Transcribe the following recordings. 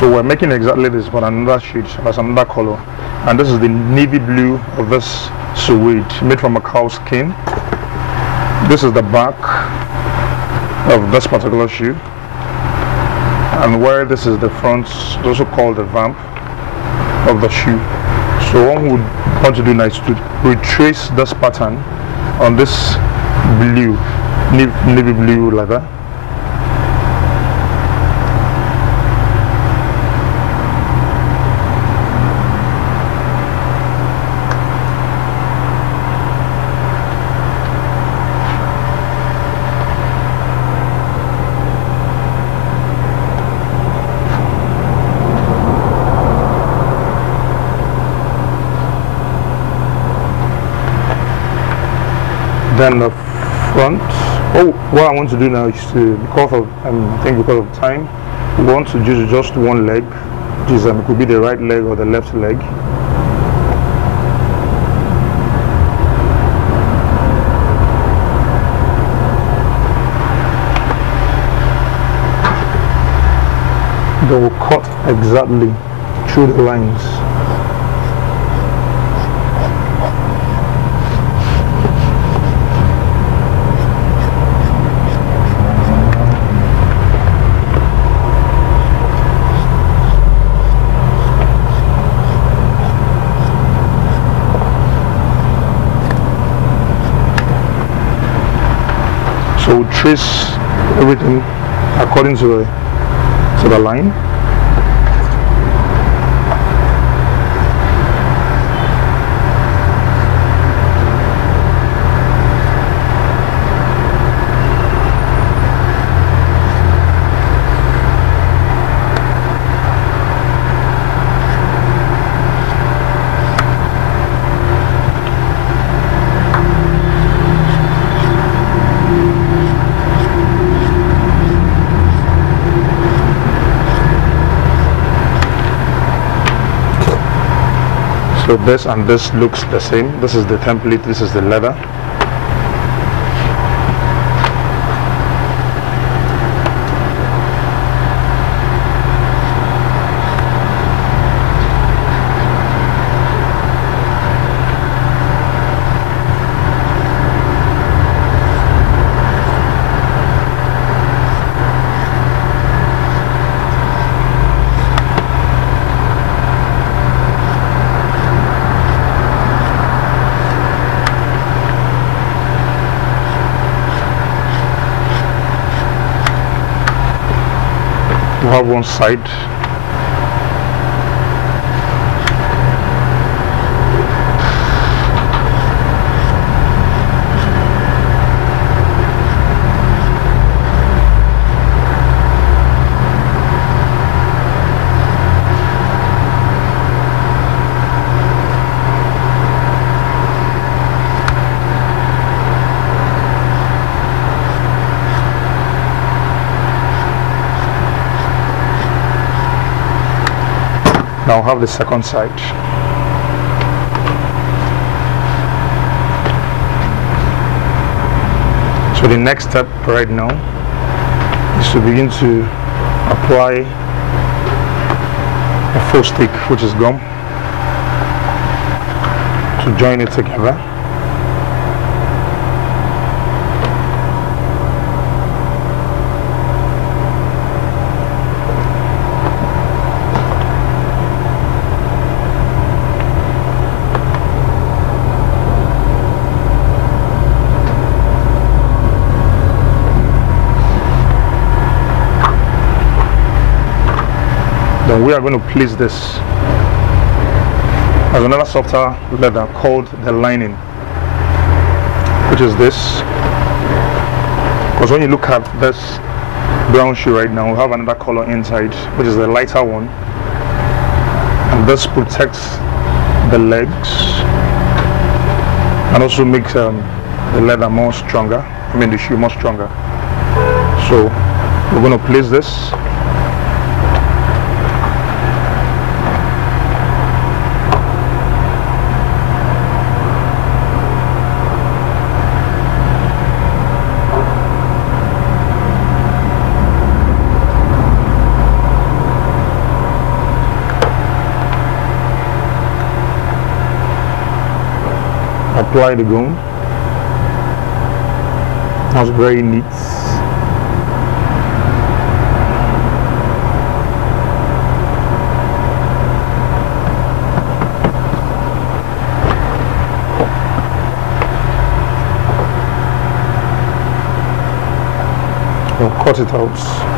So we're making exactly this, but another shade, that's another color. And this is the navy blue of this suede, made from a cow skin. This is the back of this particular shoe. And where this is the front, it's also called the vamp of the shoe. So what we would want to do now is to retrace this pattern on this blue, navy blue leather. Then the front. Oh, what I want to do now is to, because of time, we want to use just one leg, which is it could be the right leg or the left leg. Then we'll cut exactly through the lines. So we'll trace everything according to the line. So this and this looks the same. This is the template, this is the leather. We have one side. Now have the second side. So the next step right now is to begin to apply a faux stick, which is gum, to join it together. Then we are going to place this as another softer leather called the lining, which is this. Because when you look at this brown shoe right now, we have another color inside, which is the lighter one, and this protects the legs and also makes the leather more stronger, the shoe more stronger. So we're going to place this. apply the gum. That's very neat. We'll cut it out.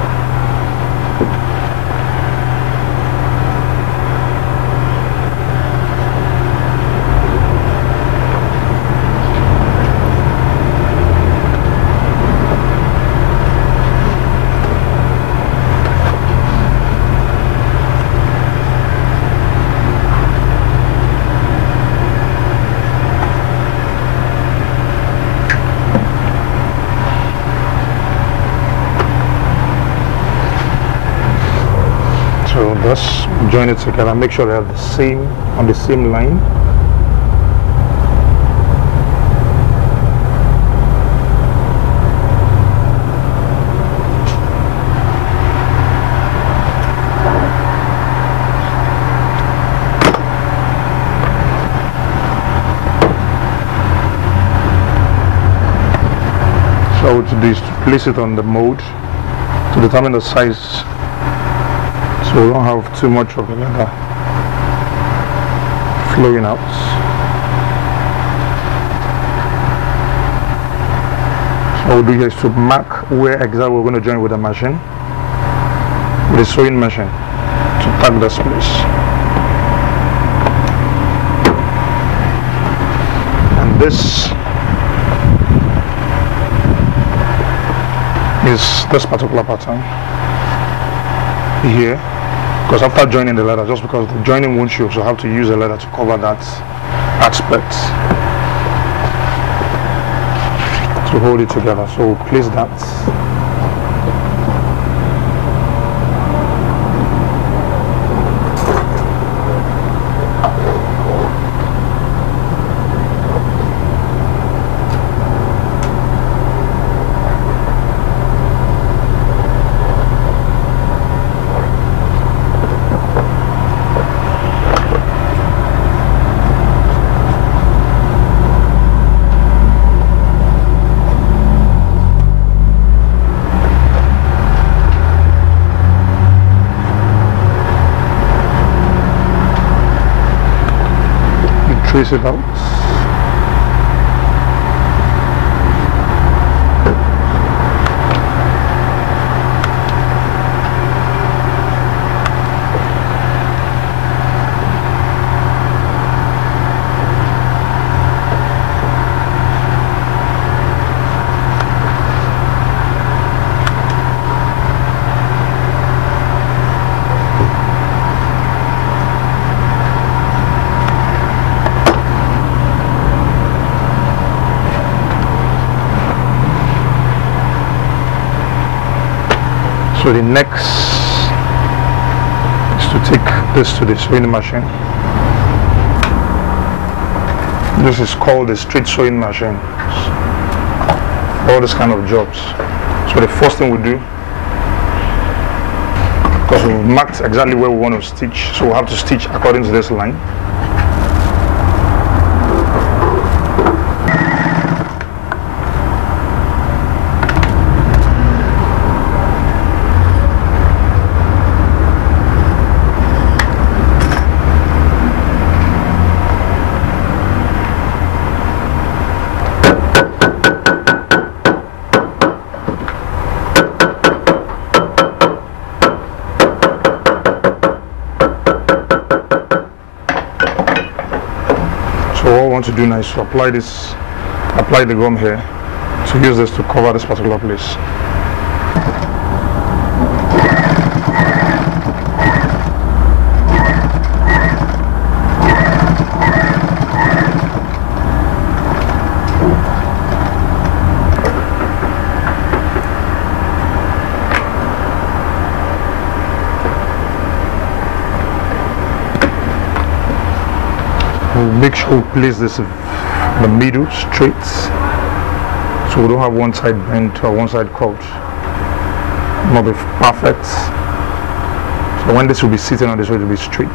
So just join it together, make sure they have the same, on the same line. So to this, to place it on the mold to determine the size, so we don't have too much of the leather flowing out. So what we'll do here is to mark where exactly we're going to join with the machine, with the sewing machine, to tag this place. And this is this particular pattern here, because after joining the leather, just because the joining won't show, so I have to use a leather to cover that aspect to hold it together. So we'll place that. Trace it out. So the next is to take this to the sewing machine. This is called the straight sewing machine for all this kind of jobs. So the first thing we do, because we've marked exactly where we want to stitch, so we'll have to stitch according to this line. So what I want to do now is to apply the gum here, to use this to cover this particular place. We'll make sure we place this in the middle straight, so we don't have one side bent or one side curved. Not be perfect. So when this will be sitting on this way, it will be straight.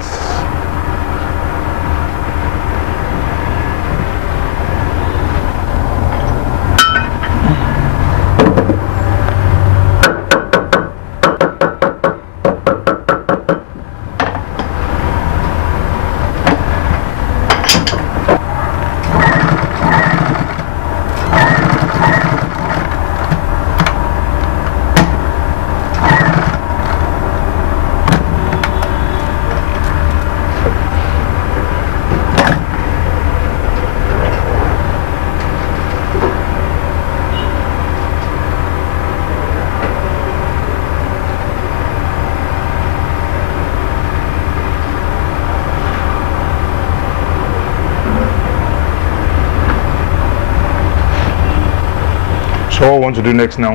So what I want to do next now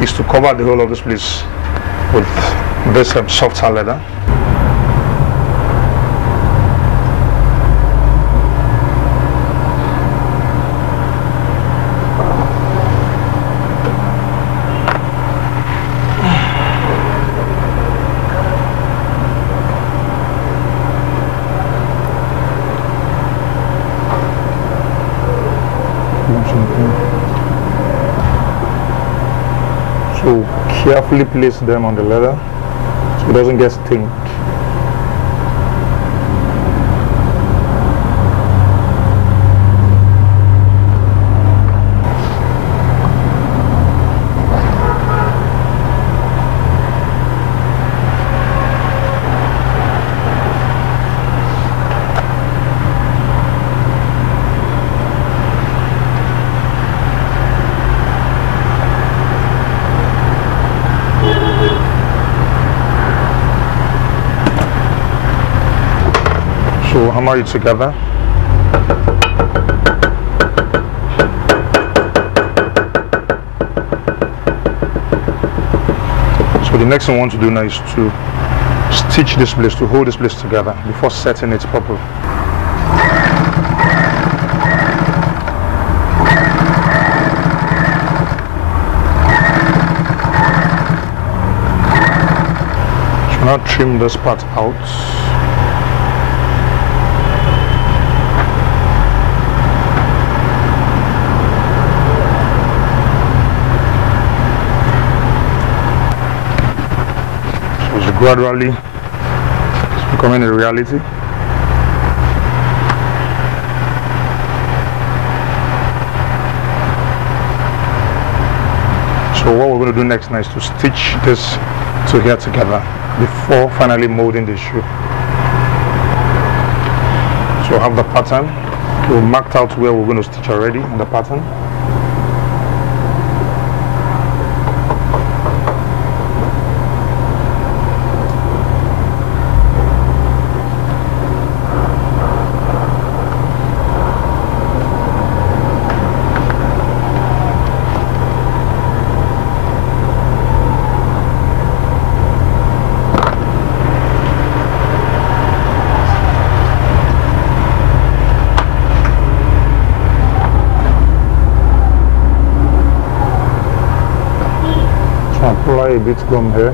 is to cover the whole of this place with this softer leather. So carefully place them on the leather so it doesn't get stained. So hammer it together. So the next thing I want to do now is to stitch this place, to hold this place together before setting it properly. So now trim this part out. Gradually it's becoming a reality. So what we're going to do next now is to stitch this to here together before finally molding the shoe. So I have the pattern. We've marked out where we're going to stitch already on the pattern. Apply a bit gum here.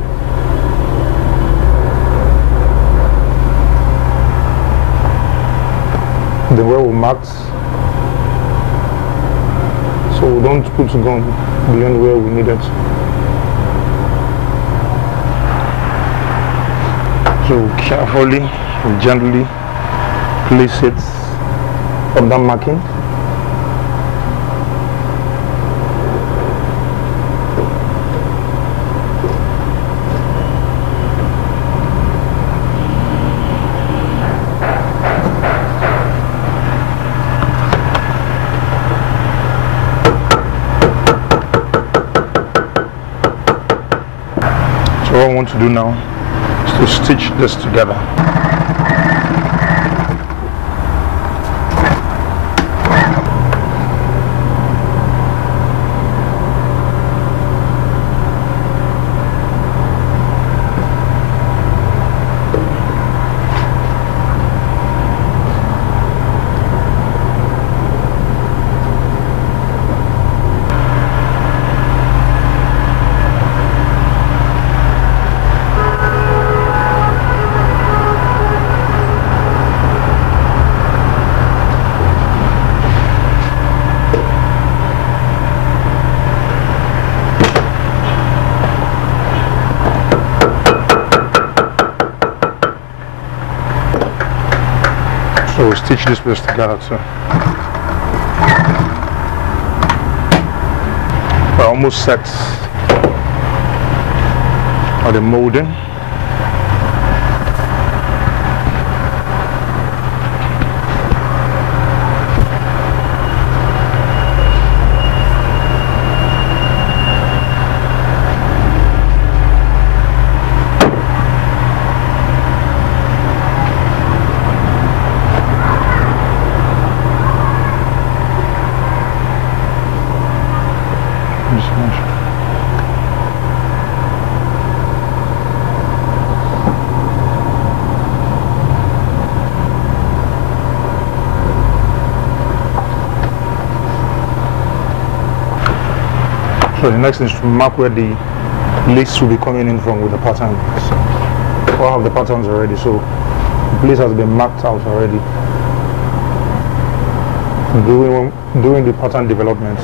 The way we marked, so we don't put gum beyond where we need it. So carefully and gently place it on that marking. So what I want to do now is to stitch this together. So we'll stitch this place together too. We're almost set on the molding. So the next thing is to mark where the lace will be coming in from with the patterns. I have the patterns already, so the place has been marked out already. Doing the pattern development.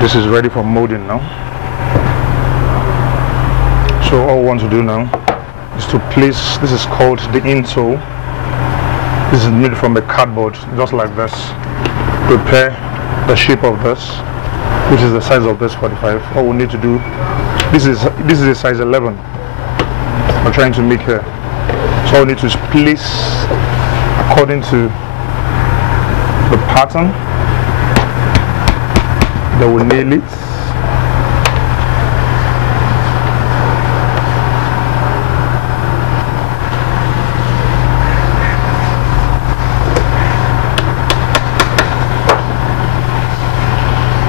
This is ready for molding now. So all we want to do now is to place, this is called the insole. This is made from a cardboard, just like this. Prepare the shape of this, which is the size of this 45. All we need to do, this is a size 11 we're trying to make here. So all we need to place according to the pattern. Then we'll nail it.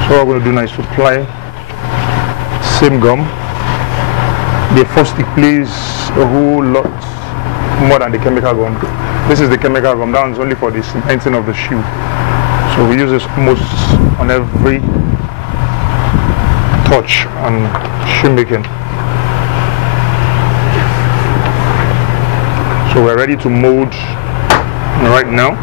So what we're going to do now is to apply same gum. The first stick plays a whole lot more than the chemical gum. This is the chemical gum, that one's only for the cementing of the shoe. So we use this almost on every touch on shoemaking. So we're ready to mold right now.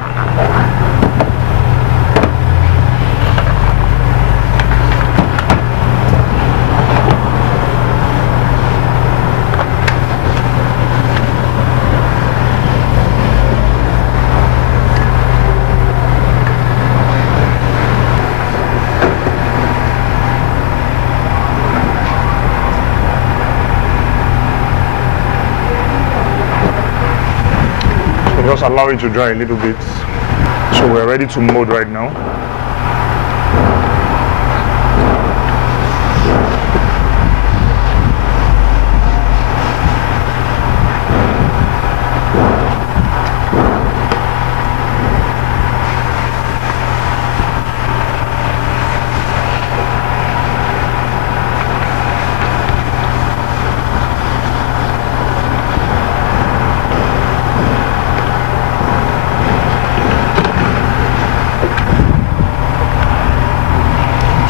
Just allow it to dry a little bit. So we're ready to mold right now.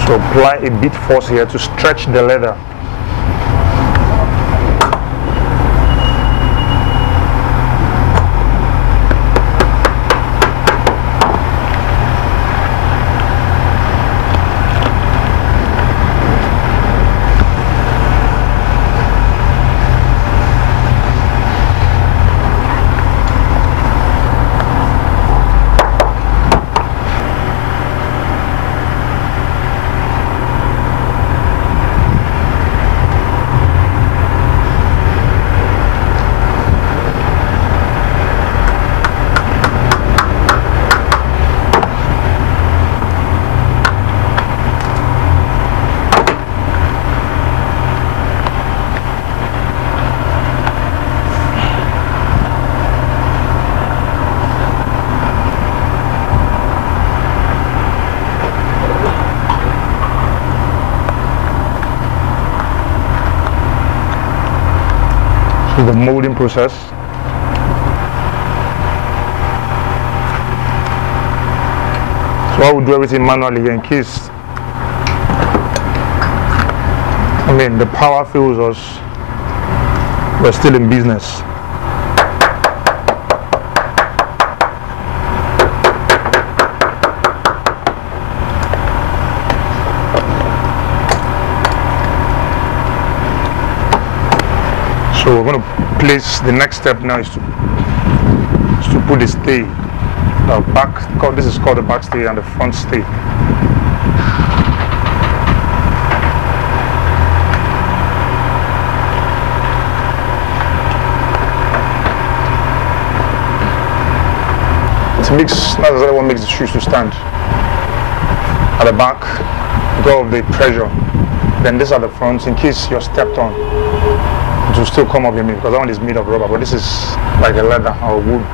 So apply a bit force here to stretch the leather. The molding process. So I would do everything manually in case, the power fails us, we're still in business. So we're going to place, the next step now is to put the stay, the back, this is called the back stay and the front stay. It makes, not necessarily what makes the shoes to stand. At the back, because of the pressure. Then these are the fronts in case you're stepped on. It will still come up in me because that one is made of rubber, but this is like a leather or wood.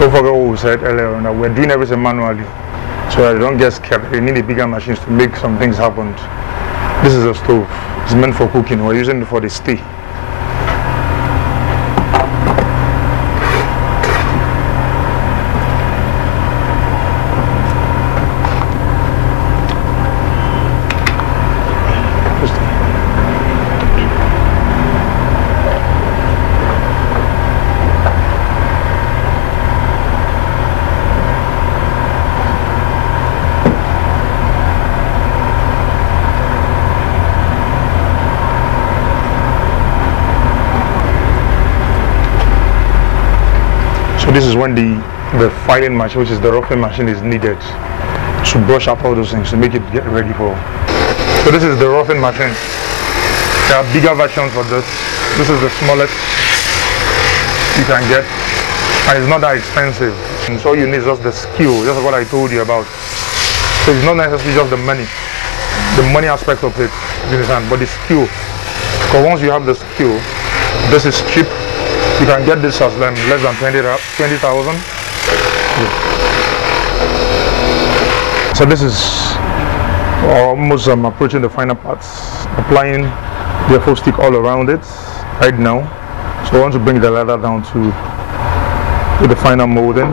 Don't forget what we said earlier on, that we're doing everything manually, so that you don't get scared. You need the bigger machines to make some things happen. This is a stove. It's meant for cooking. We're using it for the stay. So this is when the filing machine, which is the roughing machine, is needed to brush up all those things to make it get ready for. So this is the roughing machine. There are bigger versions of this. This is the smallest you can get, and it's not that expensive. And so all you need is just the skill, just what I told you about. So it's not necessarily just the money aspect of it, you understand, but the skill. Because once you have the skill, this is cheap. You can get this as less than 20,000. So this is almost approaching the final parts, applying the full stick all around it right now. So I want to bring the leather down to the final molding.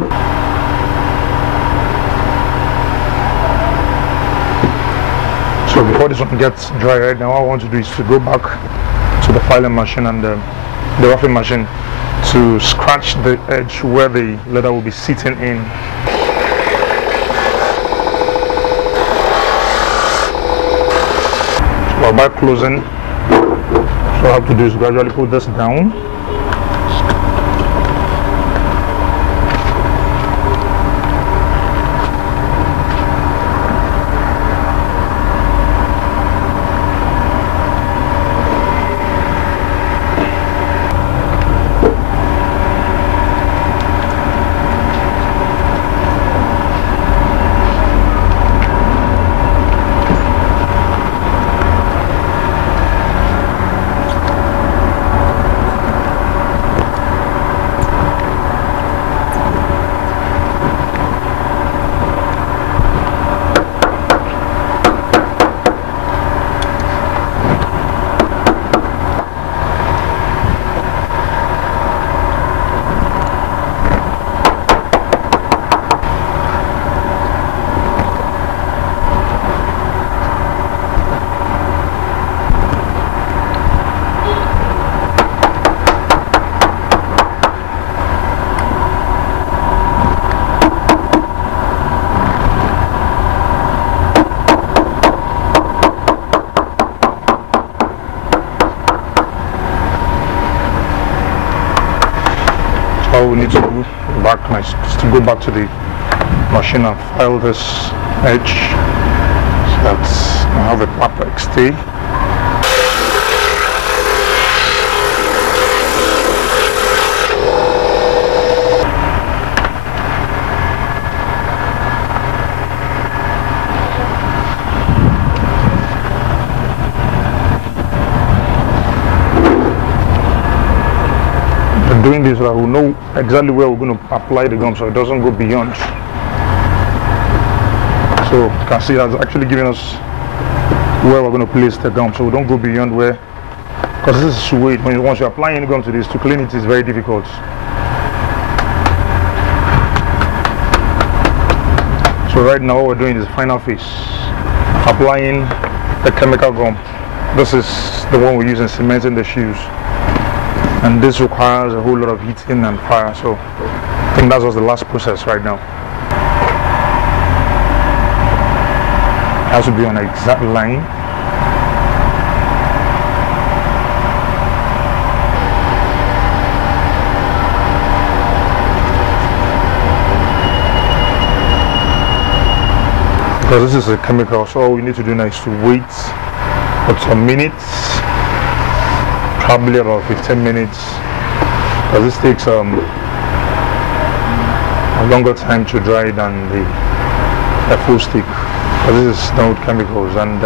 So before this one gets dry right now, what I want to do is to go back to the filing machine and the roughing machine to scratch the edge where the leather will be sitting in. So by closing, so I have to do is gradually put this down. just to go back to the machine and file this edge so that I have a perfect stay. Doing this so that we'll know exactly where we're going to apply the gum so it doesn't go beyond. So you can see that's actually giving us where we're going to place the gum so we don't go beyond where, because this is suede. Once you're applying gum to this, to clean it is very difficult. So right now what we're doing is final phase, applying the chemical gum. This is the one we use in cementing the shoes. And this requires a whole lot of heating and fire, so I think that's the last process right now. It has to be on an exact line. Because this is a chemical, so all we need to do now is to wait for some minutes. Probably about 15 minutes, because this takes a longer time to dry than the full stick, because this is done with chemicals, and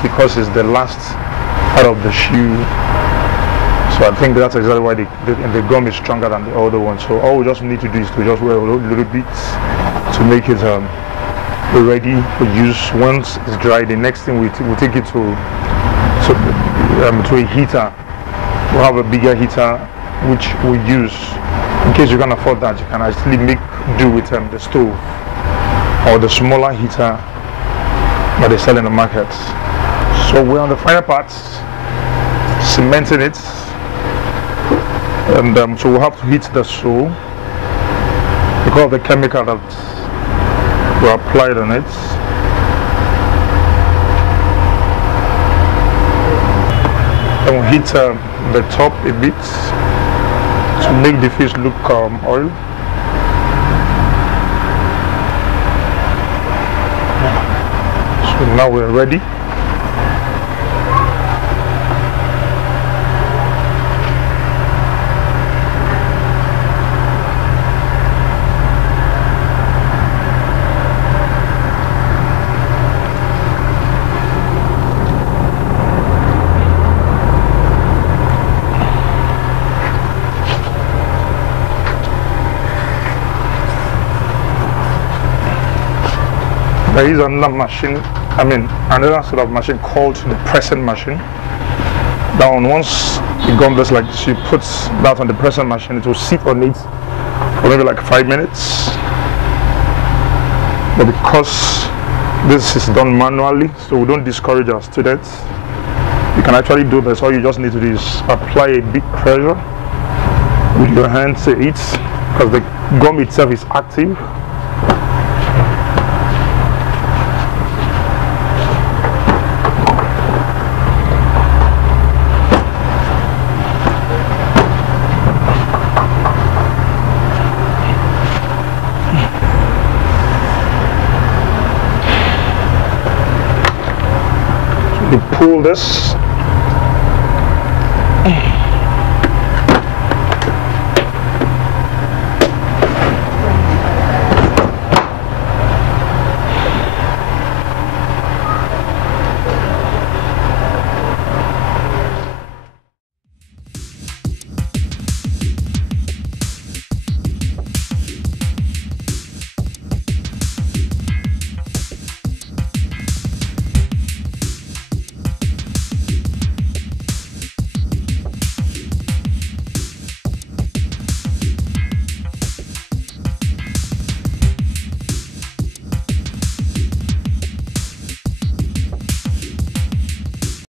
because it's the last part of the shoe, so I think that's exactly why the gum is stronger than the other one. So all we just need to do is to just wear a little bit to make it ready for use. Once it's dry, the next thing we'll take it to a heater. We'll have a bigger heater which we use. In case you can afford that, you can actually make do with the stove or the smaller heater that they sell in the market. So we're on the final parts, cementing it, and so we'll have to heat the sole because of the chemical that we applied on it. And we'll heat the top a bit to make the face look oil. So now we're ready. There is another machine, another sort of machine called the pressing machine. That one, once the gum does like this, you put that on the pressing machine, it will sit on it for maybe like 5 minutes. But because this is done manually, so we don't discourage our students. You can actually do this. All you just need to do is apply a big pressure with your hand to it, because the gum itself is active. You pull this